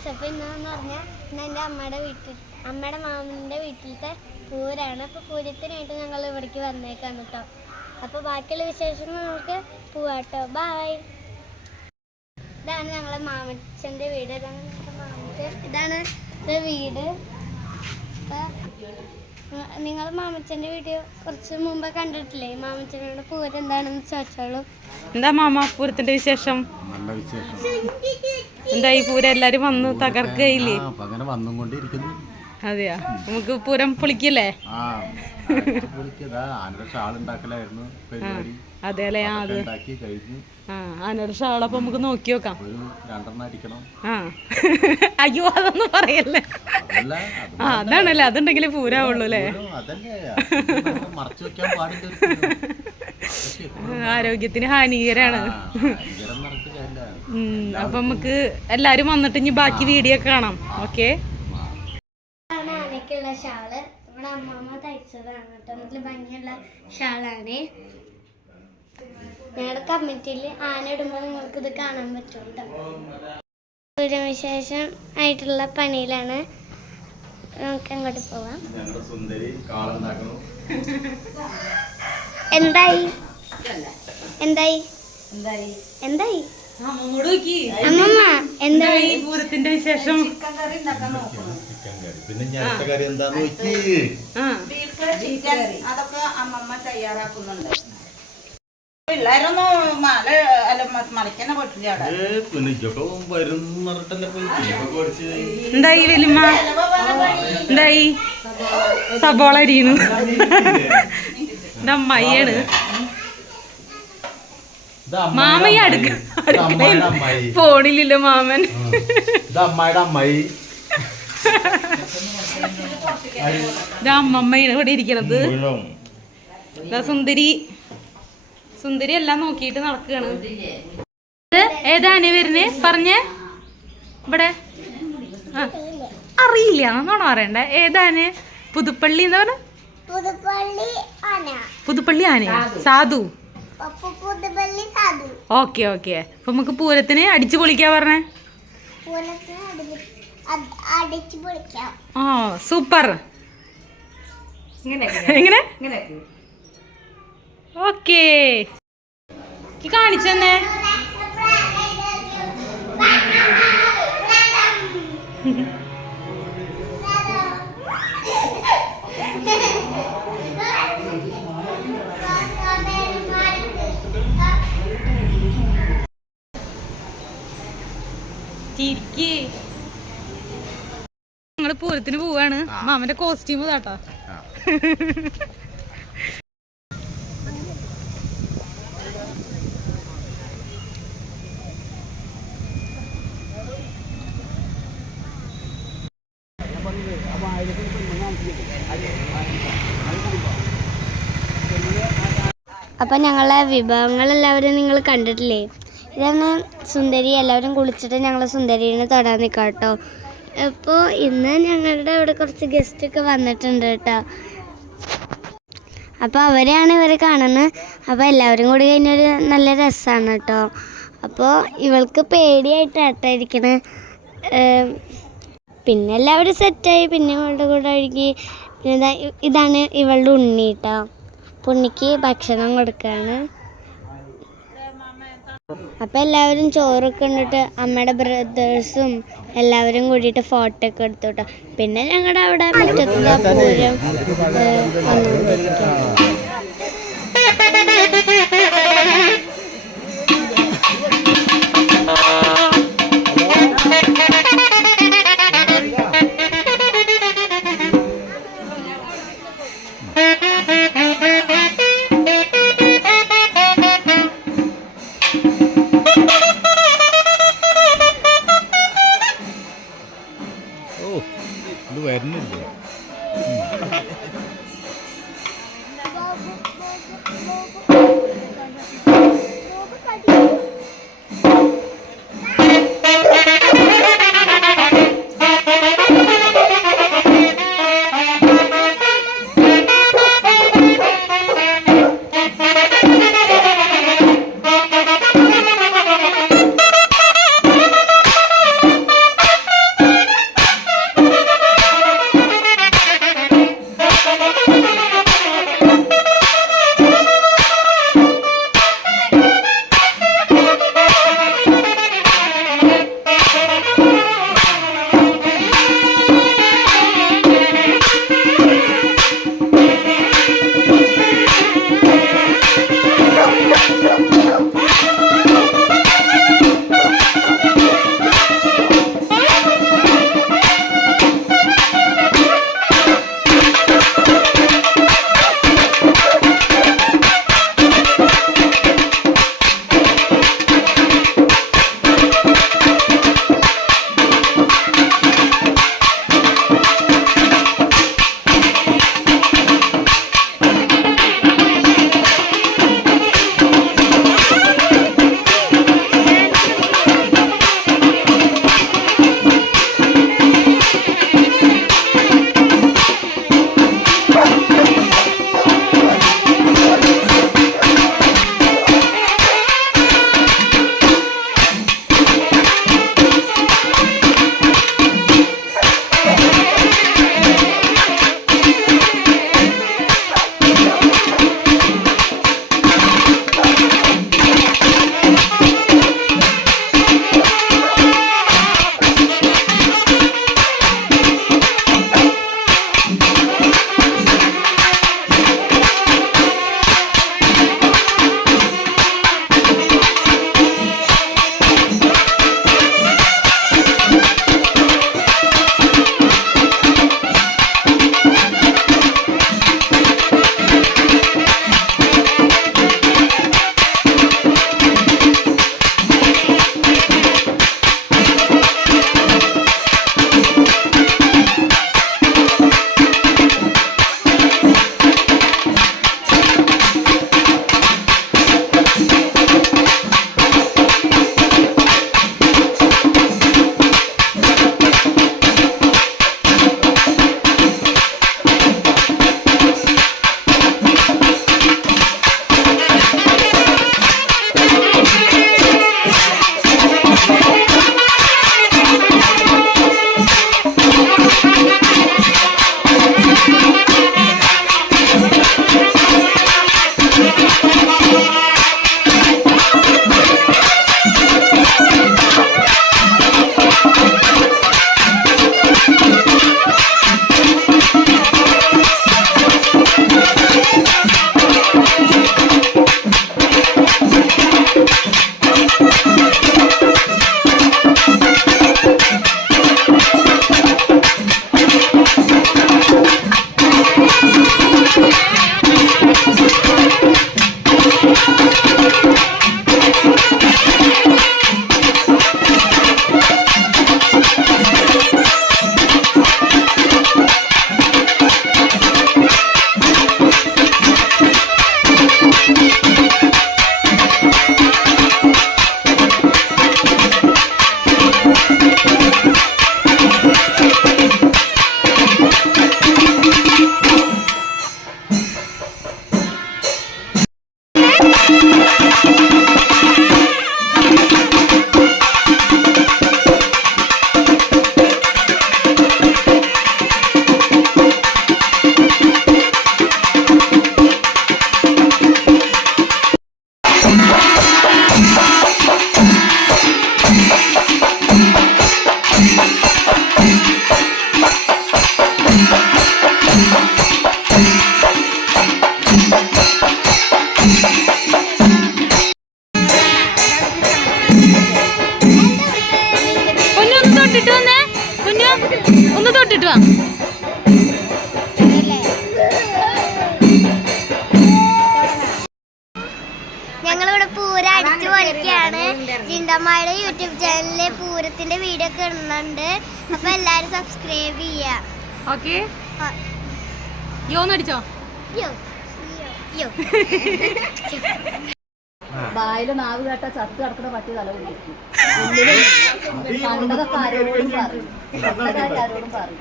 Guys, അപ്പോൾ ഇന്നെന്ന് പറഞ്ഞാൽ ഇന്ന് എൻ്റെ അമ്മയുടെ മാമൻ്റെ വീട്ടിലത്തെ പൂരാണ്. അപ്പോൾ പൂരത്തിനായിട്ട് ഞങ്ങൾ ഇവിടേക്ക് വന്നേക്കാണ് കേട്ടോ. അപ്പോൾ ബാക്കിയുള്ള വിശേഷങ്ങൾ നമുക്ക് പോവാട്ടോ. ബായ്. ഇതാണ് ഞങ്ങളെ മാമച്ചൻ്റെ വീട്. ഇതാണ് വീട്. നിങ്ങൾ മാമച്ചൻ്റെ വീഡിയോ കുറച്ച് മുമ്പ് കണ്ടിട്ടില്ലേ? മാമച്ചനോട് പൂരം എന്താണെന്ന് ചോദിച്ചോളൂ. എന്താ മാമ പൂരത്തിന്റെ വിശേഷം? നല്ല വിശേഷം. എന്താ ഈ പൂരം എല്ലാരും വന്ന് തകർക്കയില്ലേ? അങ്ങനെ വന്നുകൊണ്ടിരിക്കുന്നു. അതെയാ, നമുക്ക് പൂരം പൊളിക്കല്ലേ? ഷാളുണ്ടാക്കലായിരുന്നു പരിപാടി. അതെല്ലേ? അത് കഴിഞ്ഞു. ആനയുടെ ഷാളപ്പൊ നമുക്ക് നോക്കി നോക്കാം. ഒരു 2 അടിക്കണം. അയ്യോ, അതൊന്നും പറയല്ലേ. അതാണല്ലേ, അതുണ്ടെങ്കിൽ പൂരാവുള്ളൂ അല്ലേ? മറച്ചു വെക്കാൻ പാടില്ല, ആരോഗ്യത്തിന് ഹാനികരാണ്. അപ്പൊ നമുക്ക് എല്ലാരും വന്നിട്ട് ഇനി ബാക്കി വീഡിയോ കാണാം. ഓക്കെ. ആനയ്ക്കുള്ള ഷാള് ഇവിടെ അമ്മമ്മ തയ്ച്ചതാണ് കേട്ടോ. നല്ല ഭംഗിയുള്ള ഷാളാണ്. ഞങ്ങളുടെ കമ്മിറ്റിയിൽ ആന ഇടുമ്പോൾ നിങ്ങൾക്ക് ഇത് കാണാൻ പറ്റും കേട്ടോ. പൂരവിശേഷം ആയിട്ടുള്ള പണിയിലാണ്. നമുക്ക് അങ്ങോട്ട് പോവാം. എന്തായി എന്തായി എന്തായി അമ്മമ്മ? എന്തായി പൂരത്തിന്റെ വിശേഷം? അതൊക്കെ അമ്മമ്മ തയ്യാറാക്കുന്നുണ്ട്. പിള്ളേരൊന്നും മലക്കന്നെ പോയിട്ടില്ല. എന്തായി വലിയമ്മ? എന്തായി? സബോള അരിയുന്നു. അമ്മായിയാണ് മാമ. ഈ ഫോണിലില്ല മാമൻ. അമ്മായി അമ്മമ്മയാണ് ഇവിടെ ഇരിക്കണത്. സുന്ദരി എല്ലാം നോക്കിയിട്ട് നടക്കുകയാണ്. ഏതാനെ വരുന്നേ പറഞ്ഞേ? ഇവിടെ അറിയില്ല എന്നാണോ അറിയണ്ടേ? ഏതാന്? പുതുപ്പള്ളി എന്താ പറഞ്ഞ? പുതുപ്പള്ളി ആനയാ? സാധു. Okay okay. അപ്പൊ നമുക്ക് പൂരത്തിന് അടിച്ചു പൊളിക്കാ പറഞ്ഞേ? ആ സൂപ്പർ. എങ്ങനെ? ഓക്കേ, കാണിച്ചെന്നേ. ഞങ്ങള് പൂരത്തിന് പോവാണ്. മാമന്റെ കോസ്റ്റ്യൂം ഇതാട്ടോ. അപ്പം ഞങ്ങളെ വിഭവങ്ങളെല്ലാവരും നിങ്ങൾ കണ്ടിട്ടില്ലേ? ഇതാണ് സുന്ദരി. എല്ലാവരും കുളിച്ചിട്ട് ഞങ്ങൾ സുന്ദരീനെ തൊടാൻ നിൽക്കാം കേട്ടോ. അപ്പോൾ ഇന്ന് ഞങ്ങളുടെ അവിടെ കുറച്ച് ഗസ്റ്റൊക്കെ വന്നിട്ടുണ്ട് കേട്ടോ. അപ്പോൾ അവരെയാണ് ഇവർ കാണുന്നത്. അപ്പോൾ എല്ലാവരും കൂടി കഴിഞ്ഞൊരു നല്ല രസമാണ് കേട്ടോ. അപ്പോൾ ഇവൾക്ക് പേടിയായിട്ടായിട്ടിരിക്കണേ. പിന്നെ എല്ലാവരും സെറ്റായി. പിന്നെ ഇവളുടെ കൂടെ ഒഴുകി. പിന്നെ ഇതാണ് ഇവളുടെ ഉണ്ണി കേട്ടോ. ഉണ്ണിക്ക് ഭക്ഷണം കൊടുക്കുകയാണ്. അപ്പം എല്ലാവരും ചോറൊക്കെ ഉണ്ടിട്ട് അമ്മയുടെ ബ്രദേഴ്സും എല്ലാവരും കൂടിയിട്ട് ഫോട്ടോ ഒക്കെ എടുത്തു കേട്ടോ. പിന്നെ ഞങ്ങളുടെ അവിടെ മുറ്റത്തുള്ള പൂരം വന്നുകൊണ്ടിരിക്കും. വരുന്നില്ല. കുഞ്ഞു ഒന്ന് തൊട്ടിട്ട് വന്നേ. കുഞ്ഞു ഒന്ന് തൊട്ടിട്ട് വാ. ഞങ്ങളിവിടെ പൂരം അടിച്ചു പൊളിക്കുകയാണ്. ജിണ്ടമ്മയുടെ യൂട്യൂബ് ചാനലില് പൂരത്തിന്റെ വീഡിയോ ഒക്കെ ഇടുന്നുണ്ട്. അപ്പൊ എല്ലാരും സബ്സ്ക്രൈബ് ചെയ്യാ. ഓക്കെ, യോന്നടിച്ചോ. വായില് നാവ് കേട്ട ചത്ത് കിടക്കുന്ന പട്ടി തല കുടിക്കും. കണ്ണൊക്കെ ആരോടും പറയും, ആരോടും പറയും.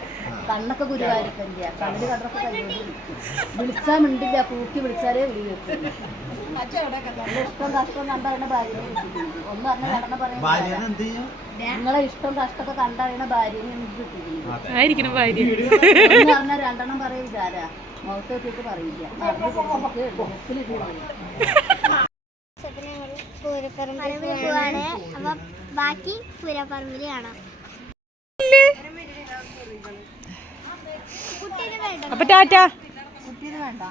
കണ്ണൊക്കെ ഗുരുവായിരിക്കില്ല, കണ്ണില് കണ്ണൊക്കെ കയ്യോട് വിളിച്ചാ മിണ്ടില്ല, കൂക്കി വിളിച്ചാലേ വിളി വെക്കും. ഇഷ്ടം കഷ്ടം കണ്ടറിയണ ഭാര്യനെ കിട്ടിയിട്ടുണ്ട്. ഒന്ന് പറഞ്ഞ കടന്ന പറയുന്നത് നിങ്ങളെ ഇഷ്ടം കഷ്ടമൊക്കെ കണ്ടറിയണ ഭാര്യനെ എനിക്ക് കിട്ടിയിട്ടുണ്ട്. ആയിരിക്കണം ഭാര്യ. എന്ന് പറഞ്ഞാൽ രണ്ടെണ്ണം പറയും വിചാരാ, മുഖത്ത് വെച്ചിട്ട് പറയില്ല. പൂരപ്പറമ്പിൽ പോവാണ്. അപ്പൊ ബാക്കി പൂരപ്പറമ്പിൽ കാണാം. അപ്പൊ ടാറ്റാ. കുട്ടീനെ വേണ്ട.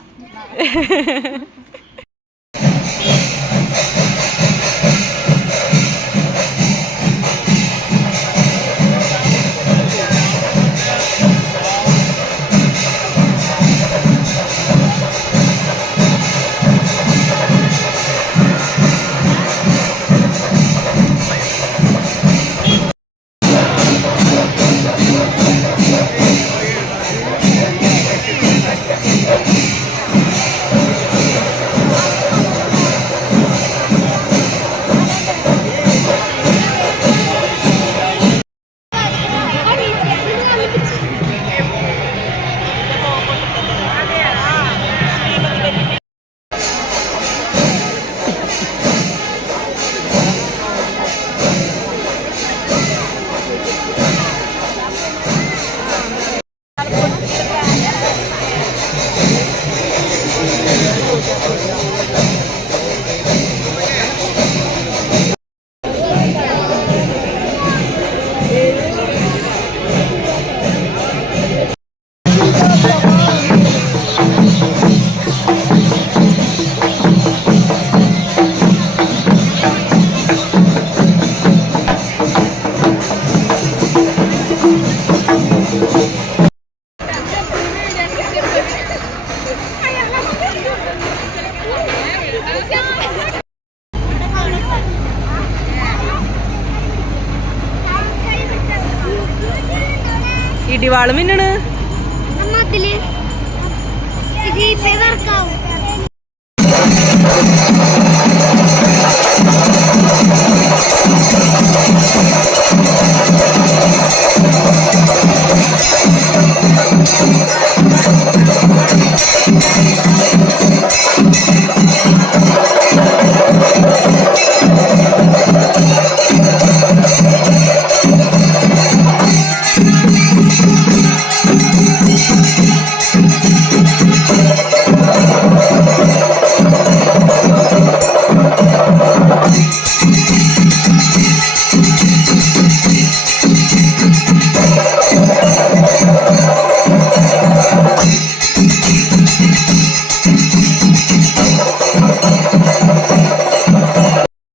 ഇടിവാള് മിന്നണ്. വർക്കാവും.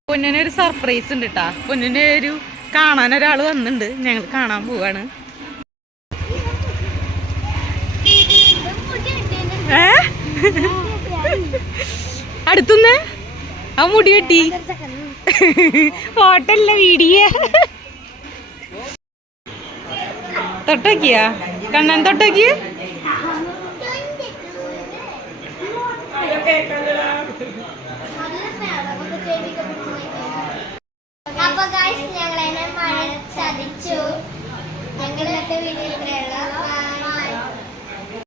പൊന്നിനൊരു സർപ്രൈസ് ഉണ്ട് കേട്ടാ. പൊന്നിനെ ഒരു കാണാൻ ഒരാൾ വന്നിട്ടുണ്ട്. ഞങ്ങൾ കാണാൻ പോവാണ്. അടുത്തുന്ന് ആ മുടി കെട്ടി. ഫോട്ടല്ല വീഡിയോ. തൊട്ടോക്കിയാ കണ്ണൻ തൊട്ടോക്കിയ. അപ്പൊ ഗൈസ് ഞങ്ങളെ മഴ ചതിച്ചു. ഞങ്ങൾ ഇന്നത്തെ വീഡിയോ